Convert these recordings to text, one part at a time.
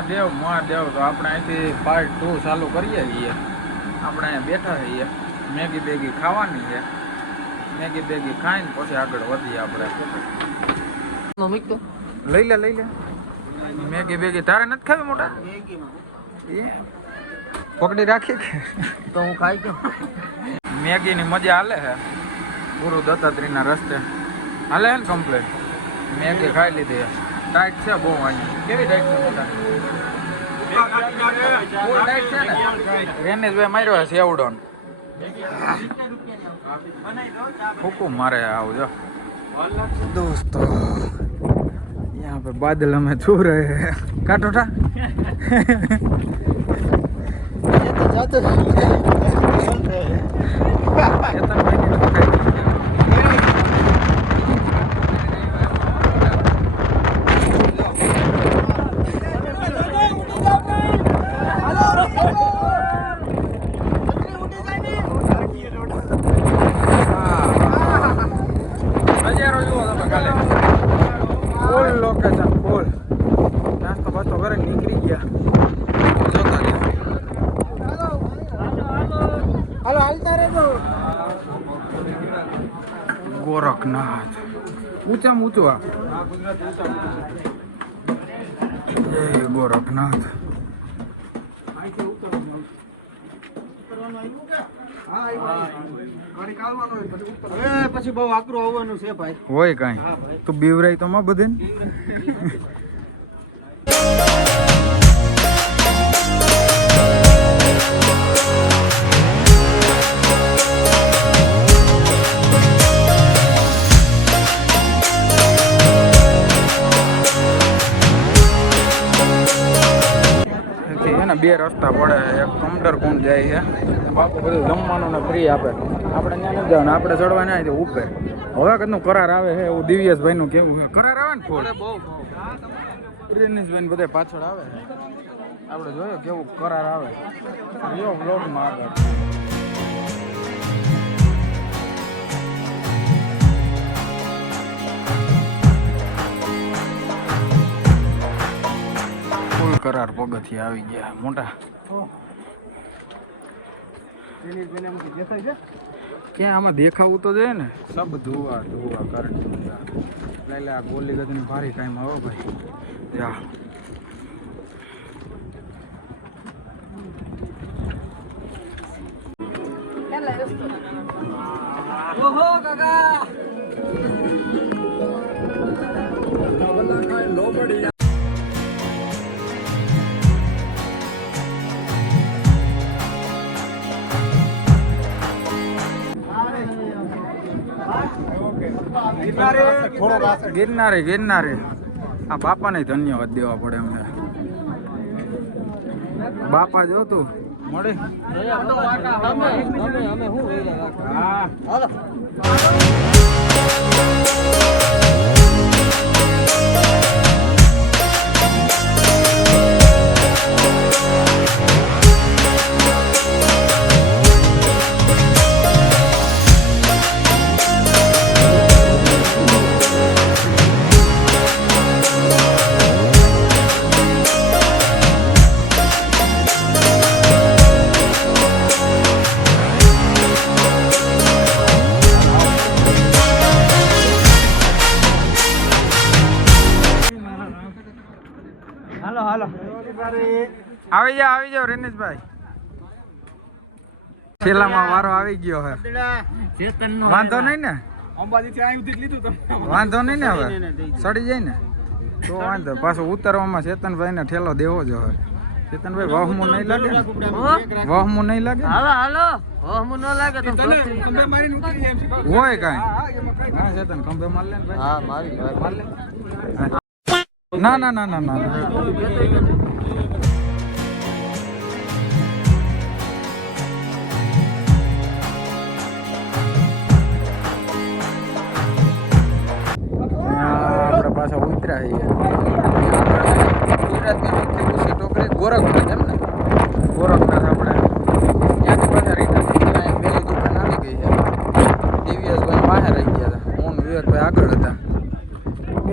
મહાદેવ મહાદેવ તો આપણે અહીંથી પાર્ટ ટુ ચાલુ કરીએ છીએ. આપણે અહીંયા બેઠા છીએ. મેગી બેગી ખાવાની છે. મેગી બેગી ખાઈને પછી આગળ વધીએ આપણે. લઈ લે લઈ લે. મેગી બેગી તારે નથી ખાવી મોટા? પકડી રાખી તો હું ખાઈ ગયો. મેગીની મજા હાલે છે ગુરુ દત્તાત્રીના રસ્તે. હાલે ને કમ્પ્લેટ મેગી ખાઈ લીધી ટાઈટ છે બહુ અહીંયા કેવી ટાઈટ છે મોટા ફૂલ ટાઈટ છે ને રેનેશભાઈ માર્યો છે સેવડોન હુકુમ મારે આવું જો दोस्तों यहाँ पे बादल हमें छू रहे हैं काटो था જાતો નજારો ગોરખનાથ ઊંચામાં ઊંચું આ. જય ગોરખનાથ. પછી બહુ આકરું આવવાનું છે ભાઈ. હોય કાંઈ. તો બીવરાય તો માં બધે બે રસ્તા પડે, એક કમડર કુંડ જાય છે. બાપુ બધું જમવાનું ને ફ્રી આપે. આપણે ત્યાં નથી જવાનું, આપણે ચડવા ના આવી ઉપર હવે કદનું કરાર આવે છે એવું દિવ્યેશભાઈ નું કેવું છે? કરાર આવે ને બહુ દિનેશભાઈ બધા પાછળ આવે આપણે જોયો કેવું કરાર આવે જો વ્લોગમાં આગળ. કરાર પગથિયા આવી ગયા મોટા. ક્યાં આમાં દેખાવું તો છે ને? સબ ધોવા ધોવા કરંટ લઈ લે આ ગોલી ગદની ભારી ટાઈમ આવો ભાઈ. જા. ઓહો કાકા. ગિરનારે ગિરનારે. આ બાપાને ધન્યવાદ દેવા પડે અમને બાપા જો તું મળે. હું. હાલો હાલો. આવી જાઓ આવી જાઓ રેનેશભાઈ. છેલ્લામાં વારો આવી ગયો હે. વાંધો નહીં ને? લીધું તમે વાંધો નહીં ને હવે. સડી જાય ને? તો વાંધો. પાછો ઉતરવામાં ચેતનભાઈ ને ઠેલો દેવો જ હવે. ચેતનભાઈ વહમું નહીં લાગે? વહમું નહીં લાગે હાલો હાલો. હમ ન લાગે તો હોય કાંઈ. હા ચેતન ખંભે માર લે ને હા મારી માર લે. હા. ના ના ના ના ના પાછા ઉતરા ગુજરાતની સૌથી ઊંચી ટોકરી ગોરખનાથ એમ ને? ગોરખનાથ આપણે. ત્યાંથી પાછા રિટર્ન પેલી દુકાન આવી ગઈ છે. દિવ્યેશભાઈ વાહે રહી ગયા હતા. હું વિવેકભાઈ આગળ હતા.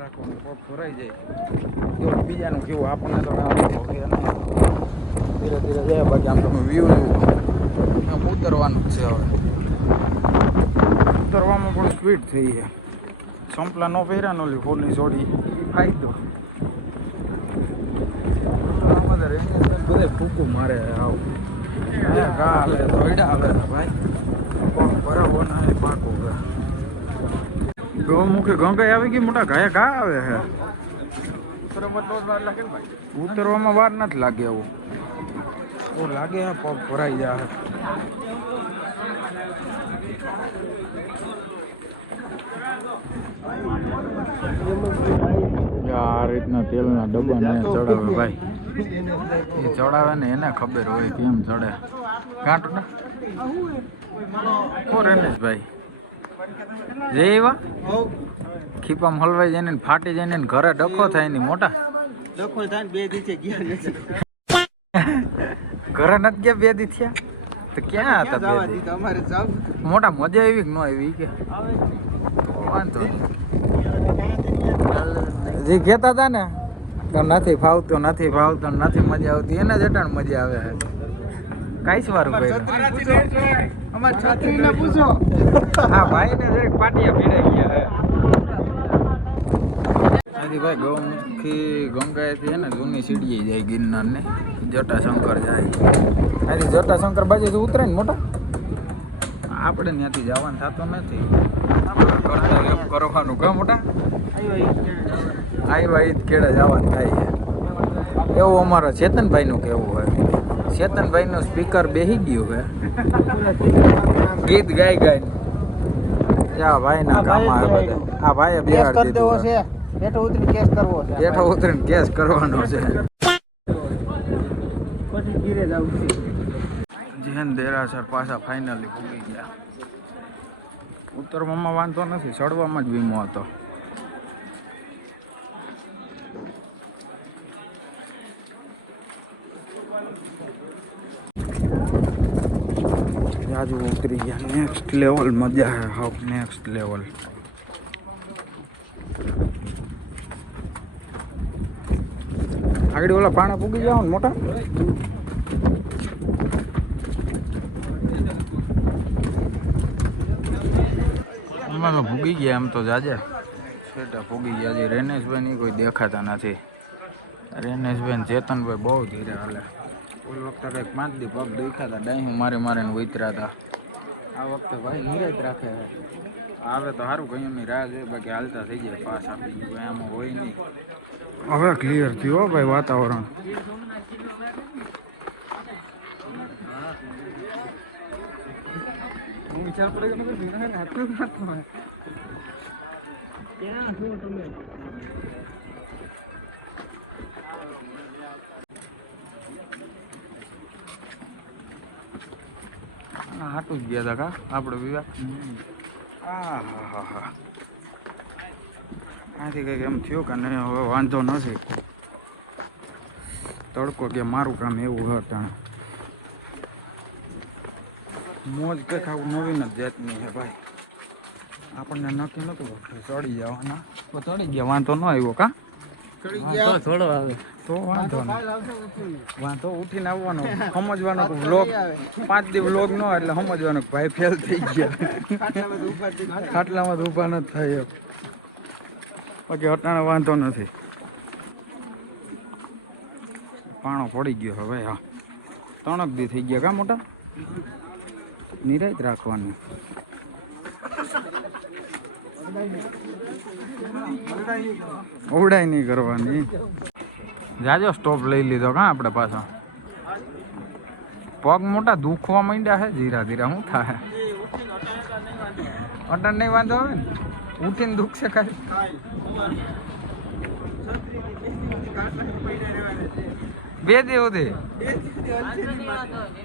રાખવાનું, પગ ભરાઈ જાય. બીજાનું કેવું, આપણને તો ધીરે ધીરે જાય, બાકી આમ તમે વ્યૂ આમ ઉતરવાનું છે હવે. ઉતરવામાં પણ સ્પીડ થઈ છે. સંપલા નો પહેર્યા, નો ઓલી ફોરની જોડી. ફાયદો ફૂકું મારે આવું. કાલે દોડ્યા આવે ભાઈ. પણ બરાબર ના પાકું હે ગૌમુખે ગંગાઈ આવી ગઈ મોટા ઘાયા ઘા આવે હે. ઉતરવામાં વાર નથી લાગે એવું લાગે હે પગ ભરાઈ જાય આ રીતના તેલના ડબ્બા ને ચડાવે ભાઈ. એ ચડાવે ને એને ખબર હોય કેમ ચડે. કાંટ ને કો રમેશભાઈ જય એવા ખીપામાં હલવાઈ જાય ને ફાટી જાય ને ઘરે ડખો થાય ને મોટા. ડખો થાય બે દિવસે ગયા નથી ઘરે નથી ગયા બે દી થયા? તો ક્યાં હતા બે દી? અમારે મોટા મજા આવી કે ન આવી કે? વાંધો જે કહેતા હતા ને નથી ફાવતો નથી ફાવતો નથી મજા આવતી એને જ મજા આવે. કાંઈ જ વારું કર્યું. અમાર છત્રીને પૂછો. હા ભાઈ ને જરીક પાટિયા ભીડાઈ ગયા હે ભાઈ ગૌમુખી ગંગાએથી હે ને જૂની સીડીએ જાય ગિરનાર ને જટાશંકર જાય. આથી જટાશંકર બાજુથી ઉતરે ને મોટા? આપણે ત્યાંથી જવાનું થતું નથી. કરવાનું કા મોટા? આવ્યા ઈ જ કેળે જવાનું થાય છે. એવું અમારા ચેતનભાઈનું કહેવું હોય. ચેતનભાઈનું સ્પીકર બેહી ગયું છે ગીત ગાઈ ગાઈ આ ભાઈ ના કામ આવે બધા. આ ભાઈએ બિહાર દેવો છે. બેઠો ઉતરી કેસ કરવો છે. બેઠો ઉતરીને કેસ કરવાનો છે. પછી ઘીરે જવું જેન દેરાસર પાછા ફાઇનલી ભૂગી ગયા. ઉતરવામાં વાંધો નથી ચડવામાં જ વીમો હતો રાજુ ઉતરી ગયા નેક્સ્ટ લેવલ મજા હે હાવ નેક્સ્ટ લેવલ આગળ ઓલા પાણા પૂગી જાવ ને મોટા? એમાં ભૂગી ગયા એમ તો જાજે. છેટા ભૂગી ગયા છે. રેનેશભાઈ ની કોઈ દેખાતા નથી. રેનેશભાઈ ચેતનભાઈ બહુ ધીરે હાલે. કોઈ વખતે કંઈક પાંચ દી પગ દેખાતા ડાઈ મારે મારે ને ઉતર્યા હતા આ વખતે ભાઈ નિરાજ રાખે છે. આવે તો સારું કયું ની રાહ છે બાકી હાલતા થઈ જાય પાસ આપી ગયું ભાઈ આમાં હોય નહીં. હવે ક્લિયર થયું હો ભાઈ વાતાવરણ. હાટું જ ગયા હતા કા આપણે વિવાહ. આ હા હા હા આથી કંઈક એમ થયું કે નહીં હવે વાંધો નથી. તડકો કે મારું કામ એવું હતા મોજ કંઈક આવું નવીન જ જાતની છે ભાઈ. આપણને નક્કી નહોતું ચડી જવાના તો ચડી ગયા. વાંધો ન આવ્યો કા? ચડી થોડો આવે. તો વાંધો વાંધો ઉઠીને આવવાનો. સમજવાનો કે વ્લોગ પાંચ દી વ્લોગ ન એટલે સમજવાનો ભાઈ ફેલ થઈ ગયા. ખાટલામાં તો ઊભા નથી થાય બાકી અટાણે વાંધો નથી. પાણો પડી ગયો હવે હા. ત્રણક દી થઈ ગયા કા મોટા? નિરાજ રાખવાનું. ઉડાઈ નહીં કરવાની જાજો સ્ટોપ લઈ લીધો કા આપણે પાછો પગ મોટા દુખવા માંડ્યા છે ધીરા ધીરા શું થાય અટન નહીં વાંધો આવે ને ઉઠીને દુખશે ખાલી બે દી સુધી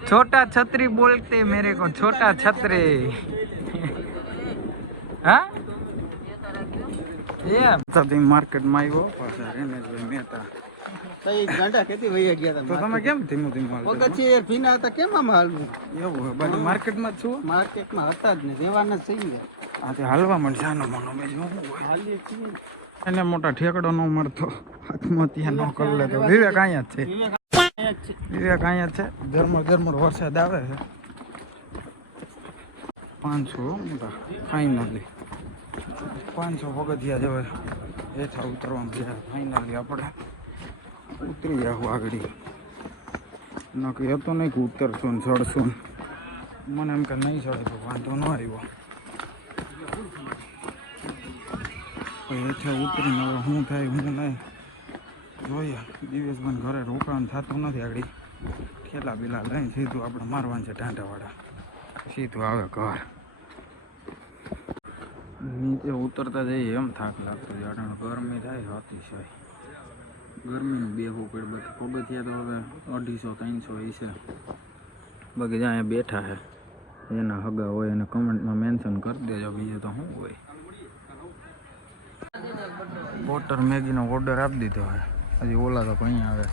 छोटा छतरी बोलते मेरे को छोटा छतरी હા એ તો માર્કેટમાં આવ્યો પાછા રમેશભાઈ મહેતા. મોટા ઠેકડો ન મળતો આત્મહત્યા ન કરી લેતો. વિવેક અહીંયા છે. વિવેક અહીંયા છે. ઝરમર ઝરમર વરસાદ આવે છે. પાંચસો મોટા ફાઇનલી પાંચસો પગથિયા જવાય હેઠા ઉતરવાનું છે. ફાઇનલી આપણે ઉતરી જાઉં આગળ. નક્કી હતો નહીં કે ઉતરશું ને ચડશું. મને એમ કે નહીં ચડે તો વાંધો ન આવ્યો. હેઠા ઉતરીને હવે શું થાય હું નહીં. જોઈએ. દિવસભાઈ ઘરે રોકાણ થતું નથી આગળ. ખેલા પેલા લઈને સીધું આપણે મારવાનું છે ટાંટાવાળા સીધું આવે ઘર. નીચે ઉતરતા જઈએ એમ થાક લાગતો છે. કારણ ગરમી થાય અતિશય. ગરમીનું બેહવું પડે. બધું પગથિયા તો હવે અઢીસો, ત્રણસો એ છે. બાકી જ્યાં અહીંયા બેઠા છે, એના હગા હોય એને કમેન્ટમાં મેન્શન કરી દેજો બીજું તો શું હોય. વોટર મેગીનો ઓર્ડર આપી દીધો હોય હજી ઓલા તો કંઈ આવે.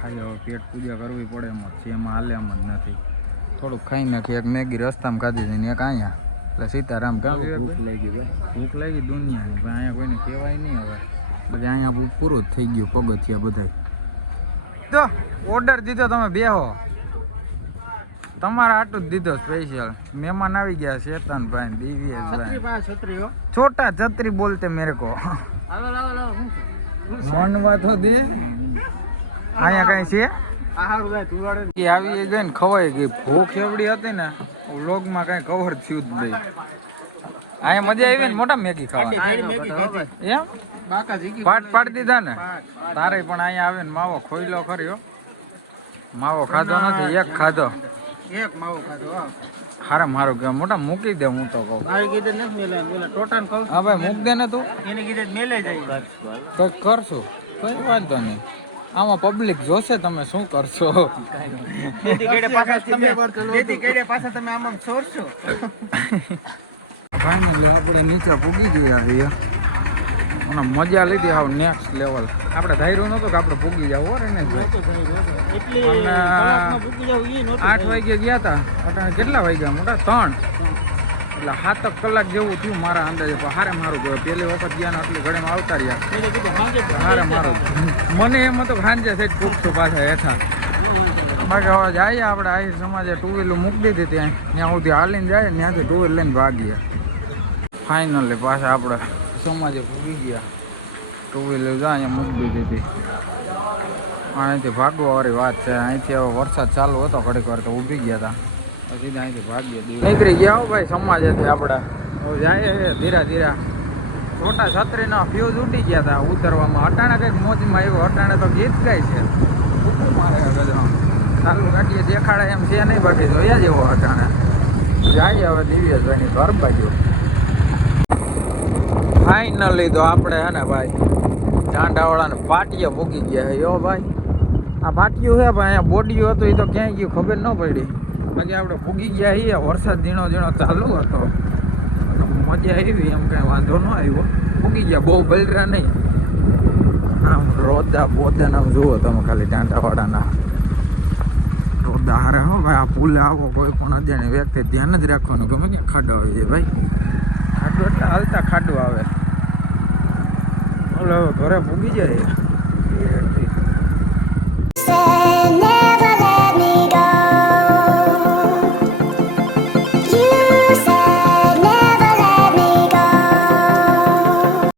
ખાઈ હવે પેટ પૂજા કરવી પડે એમ છે. એમાં હાલે એમ જ નથી. થોડુંક ખાઈ નાખી એક મેગી રસ્તામાં ખાધી હતી એક અહીંયા. એટલે સીતારામ કામ ભૂખ લાગી ભાઈ. ભૂખ લાગી દુનિયાની પણ અહીંયા કોઈને કહેવાય નહીં હવે. બધા અહીંયા ભૂખ પૂરું થઈ ગયું પગથિયા બધા તો ઓર્ડર દીધો તમે બેહો તમારે આટલું જ દીધો સ્પેશિયલ મહેમાન આવી ગયા શેતનભાઈ દિવ્યેશભાઈ. છોટા છત્રી બોલતે મેરે કો. મનવા તો દે. અહીંયા કઈ છે? આવી ગઈ ને ખવાઈ ગઈ. ભૂખ એવડી હતી ને. વ્લોગમાં કઈ કવર થયું જ નહીં. અહીંયા મજા આવી ને મોટા મેગી ખાવા એમ? પાટ પાડી દીધા ને? તારે પણ અહીંયા આવે ને માવો ખોઈલો ખર્યો માવો ખાધો નથી એક ખાધો. એક માવો ખાધો હારે મારું કે મોટા મૂકી દે હું તો કહું. મારી કીધે નથી મેલે બોલા ટોટાન કહું હા ભાઈ મૂક દે ને તું. એને કીધે મેલે જાય તો કરશું. કઈ વાંધો નહીં. આમાં પબ્લિક જોશે તમે શું કરશો? ફાઇનલી આપણે નીચે પૂગી ગયા છીએ. અને મજા લીધી આવ નેક્સ્ટ લેવલ આપણે ધાર્યું નહોતું કે આપણે પૂગી જાવ હોરે ને આઠ વાગ્યા ગયા હતા કેટલા વાગ્યા? મોટા ત્રણ. એટલે સાતક કલાક જેવું થયું મારા અંદાજે. પણ હારે મારું ગયો પહેલી વખત ગયા આટલું ઘડીમાં આવતા રહ્યા. હારે મારું મને એમ હતું કે થઈ પૂગશું પાછા હેઠા. બાકી હવે જાય આપણે આહી સમાજે ટુ વ્હીલર મૂકી દીધી ત્યાં. ત્યાં સુધી હાલીને જાય ત્યાંથી ટુ વ્હીલર લઈને ભાગીએ. ફાઇનલી પાછા આપણે સમાજે ભૂગી ગયા. ટુ વ્હીલર જાય અહીંયા મૂકી દીધી હતી. અહીંથી ભાગવાવાળી વાત છે. અહીંથી હવે વરસાદ ચાલુ હતો ઘડીક વાર તો ઊભી ગયા હતા પછી અહીંથી ભાગીએ નીકળી ગયા હો ભાઈ સમાજેથી આપણે. હવે જાય ધીરા ધીરા. છોટા છત્રીના ફ્યુઝ ઉડી ગયા હતા ઉતરવામાં. અટાણે કંઈક મોજમાં આવ્યો. અટાણે તો ગીત ગાય છે. મારે ચાલુ ગાડીએ દેખાડે એમ છે નહીં બાકી જોયા જેવો અટાણે. જાય હવે દિવ્યેશભાઈની ઘર બાજુ ફાઇનલી તો આપણે હે ને ભાઈ ચાંડાવાળાને પાટીએ મૂકી ગયા યો ભાઈ આ પાટિયું છે પણ અહીંયા બોડીયું હતું એ તો ક્યાંય ગયું ખબર ન પડી. બાકી આપણે ભૂગી ગયા છીએ, વરસાદ ઝીણો ઝીણો ચાલુ હતો. મજા આવી, એમ કાંઈ વાંધો ન આવ્યો. ભૂગી ગયા, બહુ બલરા નહીં. આમ રોદા આમ જુઓ તમે ખાલી ટાંટાવાડાના. રોદા હારે હો ભાઈ, આ પુલે આવો, કોઈ પણ અજાણી વ્યક્તિ ધ્યાન જ રાખવાનું, ગમે કે ખાડો આવી જાય ભાઈ. ખાડો એટલે હાલતા ખાડો આવે. ઓલો ઘરે ભૂગી જાય.